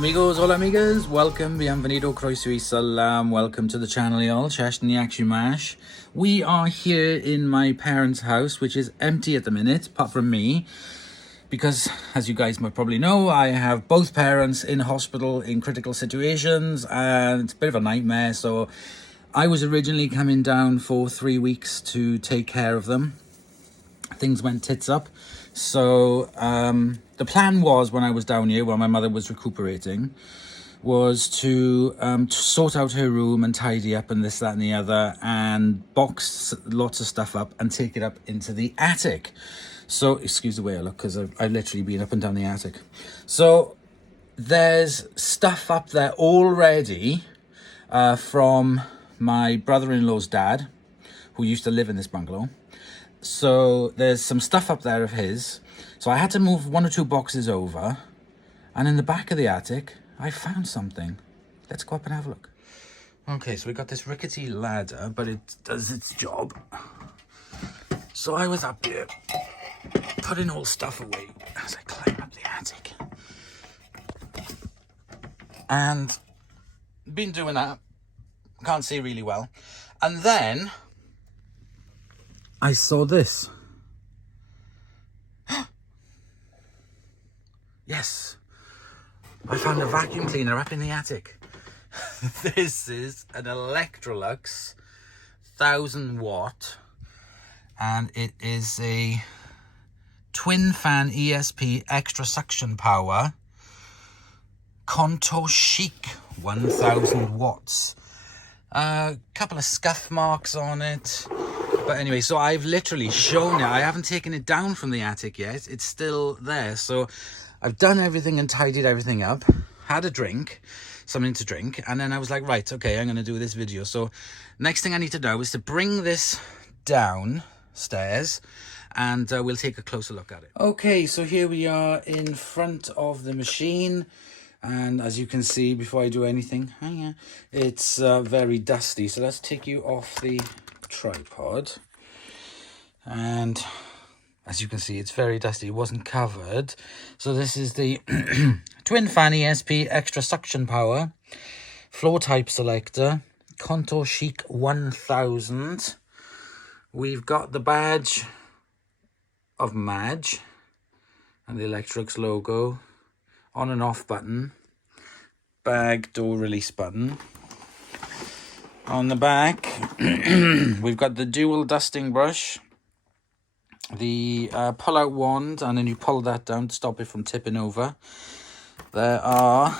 amigos, hola amigas, welcome, bienvenido, croeso y salam, welcome to the channel y'all, Chesh and Yak Mash. We are here in my parents' house, which is empty at the minute, apart from me, because as you guys might probably know, I have both parents in hospital in critical situations, and it's a bit of a nightmare, so I was originally coming down for 3 weeks to take care of them. Things went tits up. So the plan was, when I was down here while my mother was recuperating, was to sort out her room and tidy up and this, that and the other, and box lots of stuff up and take it up into the attic. So, excuse the way I look, because I've literally been up and down the attic. So there's stuff up there already from my brother-in-law's dad, who used to live in this bungalow. So there's some stuff up there of his. So I had to move 1 or 2 boxes over. And in the back of the attic, I found something. Let's go up and have a look. Okay, so we got this rickety ladder, but it does its job. So I was up here, putting all stuff away as I climb up the attic. And been doing that. Can't see really well. And then I saw this. Yes, I found a vacuum cleaner up in the attic. This is an Electrolux 1000w, and it is a twin fan ESP extra suction power Chic 1000 watts. A couple of scuff marks on it. But anyway, so I've literally shown it. I haven't taken it down from the attic yet. It's still there. So I've done everything and tidied everything up. Had a drink, something to drink. And then I was like, right, okay, I'm going to do this video. So next thing I need to do is to bring this downstairs. And we'll take a closer look at it. Okay, so here we are in front of the machine. And as you can see, before I do anything, it's very dusty. So let's take you off the tripod. And as you can see, it's very dusty. It wasn't covered. So this is the twin fan ESP extra suction power floor type selector Chic 1000. We've got the badge of Madge and the Electrolux logo, on and off button, bag door release button. On the back, we've got the dual dusting brush, the pull-out wand, and then you pull that down to stop it from tipping over. There are,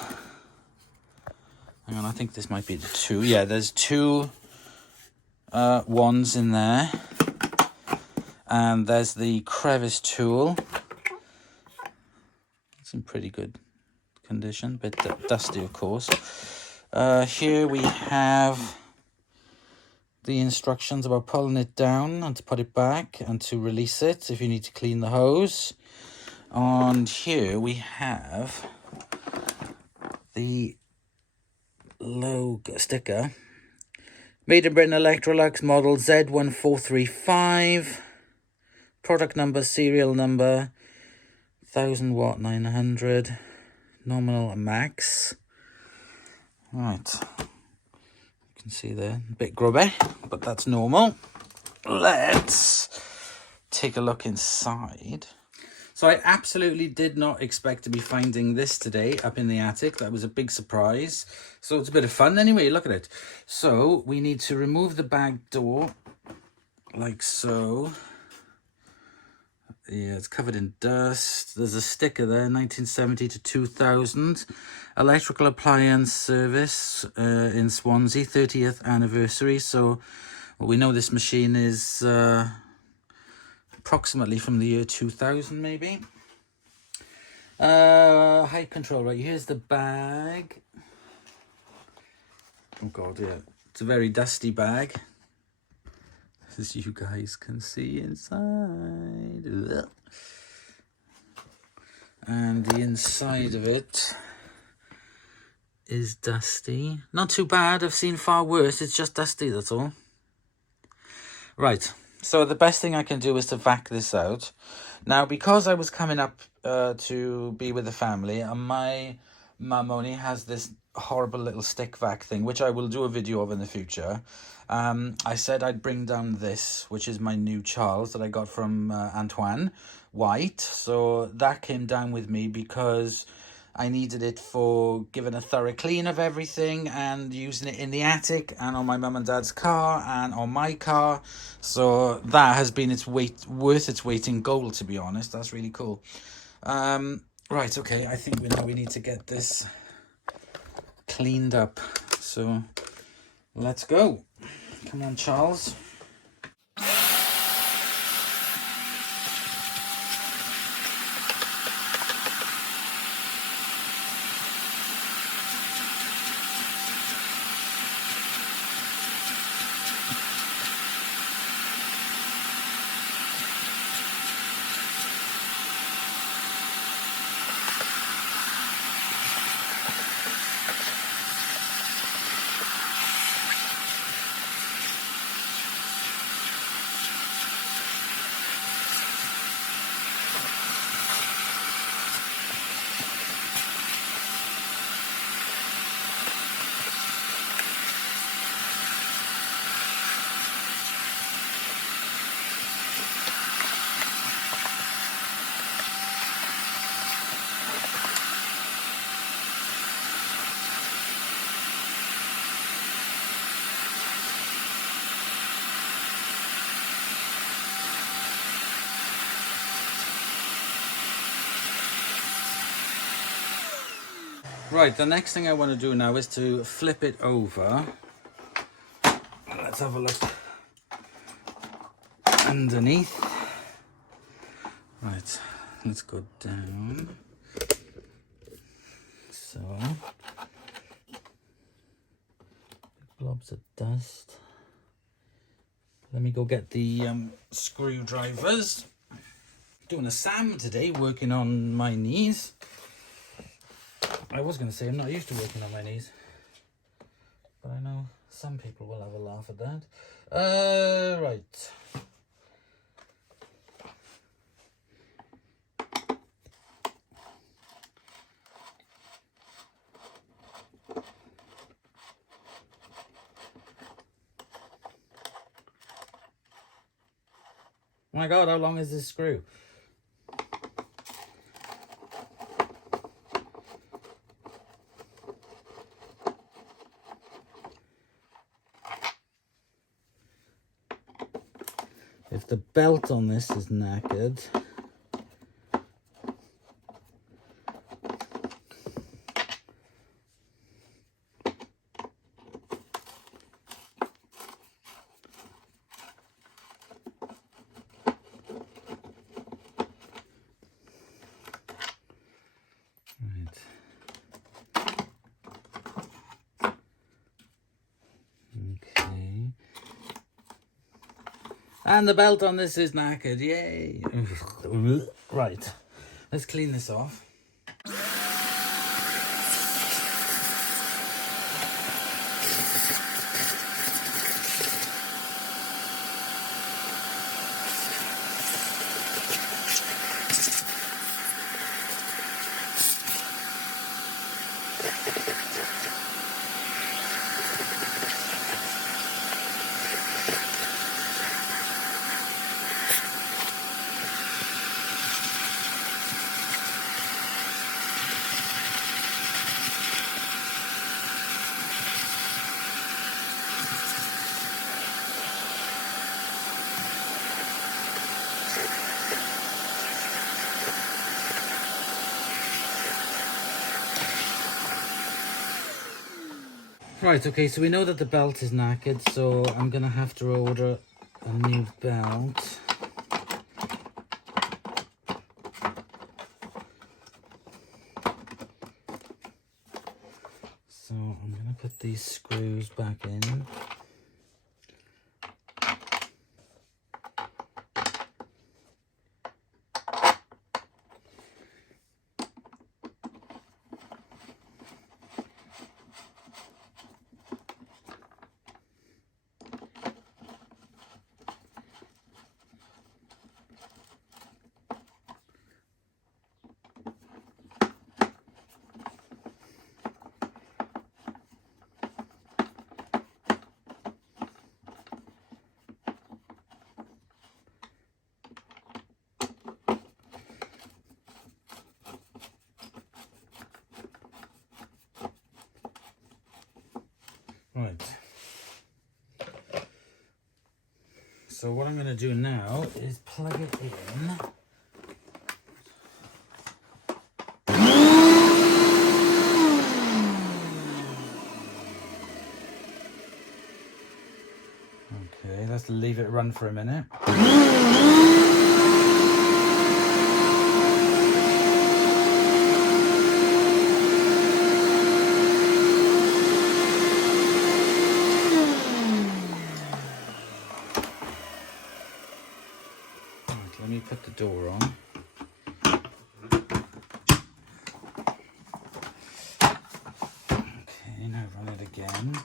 hang on, I think this might be the 2. Yeah, there's 2 wands in there. And there's the crevice tool. It's in pretty good condition, bit dusty of course. Here we have the instructions about pulling it down and to put it back and to release it if you need to clean the hose. And here we have the logo sticker. Made in Britain, Electrolux model Z1435. Product number, serial number 1000w 900. Nominal max. Right. You can see there, a bit grubby, but that's normal. Let's take a look inside. So I absolutely did not expect to be finding this today up in the attic. That was a big surprise. So it's a bit of fun anyway, look at it. So we need to remove the bag door like so. Yeah, it's covered in dust. There's a sticker there, 1970 to 2000. Electrical appliance service in Swansea, 30th anniversary. So well, we know this machine is approximately from the year 2000, maybe. Height control, right, here's the bag. Oh God, yeah, it's a very dusty bag, as you guys can see inside. Ugh. And the inside of it is dusty. Not too bad, I've seen far worse, it's just dusty, that's all. Right, so the best thing I can do is to vac this out. Now, because I was coming up to be with the family, and my Mum only has this horrible little stick vac thing, which I will do a video of in the future. I said I'd bring down this, which is my new Charles that I got from Antoine White. So that came down with me because I needed it for giving a thorough clean of everything and using it in the attic and on my mum and dad's car and on my car. So that has been worth its weight in gold, to be honest. That's really cool. Right, okay, I think we need to get this cleaned up. So let's go. Come on, Charles. Right, the next thing I want to do now is to flip it over. Let's have a look underneath. Right, let's go down. So, blobs of dust. Let me go get the screwdrivers. Doing a SAM today, working on my knees. I was going to say I'm not used to working on my knees, but I know some people will have a laugh at that. Right. Oh my God, how long is this screw? If the belt on this is knackered, and the belt on this is knackered, yay! Right, let's clean this off. Right, okay, so we know that the belt is knackered, so I'm going to have to order a new belt. So I'm going to put these screws back in. Right. So what I'm going to do now is plug it in. Okay, let's leave it run for a minute. Let me put the door on. Okay, now run it again.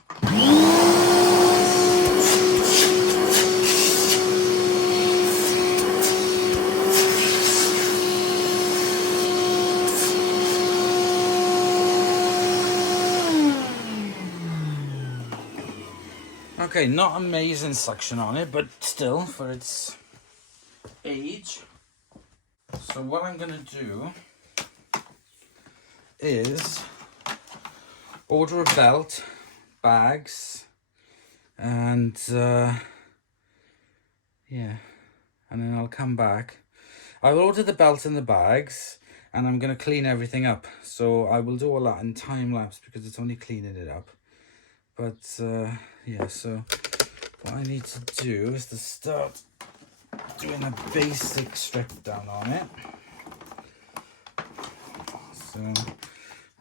Okay, not amazing suction on it, but still, for its age. So what I'm going to do is order a belt, bags, and yeah, and then I'll come back. I'll order the belt and the bags, and I'm going to clean everything up. So I will do all that in time lapse because it's only cleaning it up. But yeah, so what I need to do is to start doing a basic strip down on it. So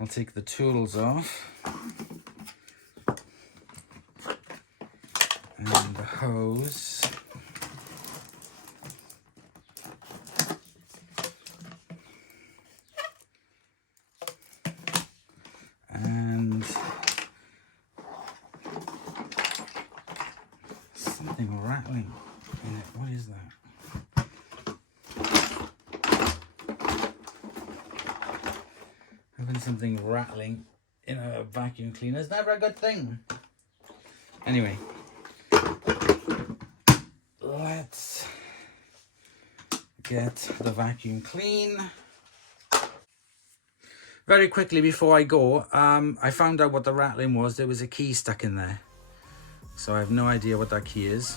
I'll take the tools off and the hose. And something rattling in it. What is that? Having something rattling in a vacuum cleaner is never a good thing. Anyway, let's get the vacuum clean. Very quickly before I go, I found out what the rattling was. There was a key stuck in there. So I have no idea what that key is.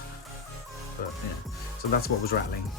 But yeah, so that's what was rattling.